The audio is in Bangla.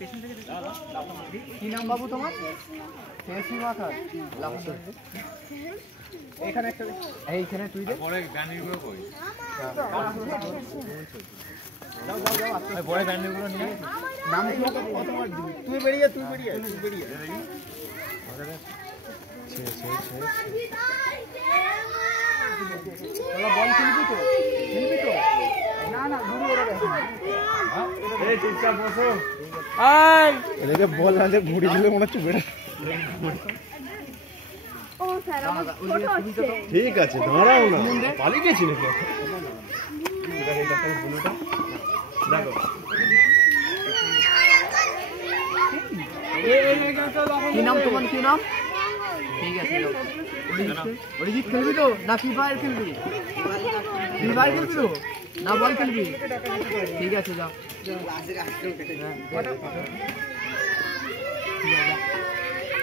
কি নাম বাবু তোমার? শেষি মাথা এখানে একটা এইখানে তুই দে পরে ব্যান্ডগুলো কই যাও যাও যাও আচ্ছা পরে ব্যান্ডগুলো নিয়ে নাম কি কতবার দিবি তুই বেরিয়ে ছে চলো বল খেলবি তো না না দূরে ওরা দেখো এই চুপচাপ বসো আয় এদিকে বল না যে ঘুড়ি দিলে মনে হচ্ছে বেড়া ও স্যার আমার ফটো আছে ঠিক আছে দাঁড়াও না পালিয়ে গেছি নাকি এটা এটা বুলুটা দেখো কি নাম তোমার কি নাম ঠিক আছে অরিজিৎ খেলবি তো না ফ্রি ফায়ার খেলবি তো না বল খেলবি ঠিক আছে যাও